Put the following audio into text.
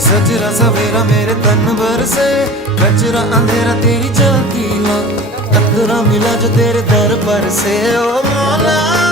सजरा सवेरा मेरे तन भर से, कचरा अंधेरा तेरी जलती ला, कतरा मिला जो तेरे दर पर से। ओ मौला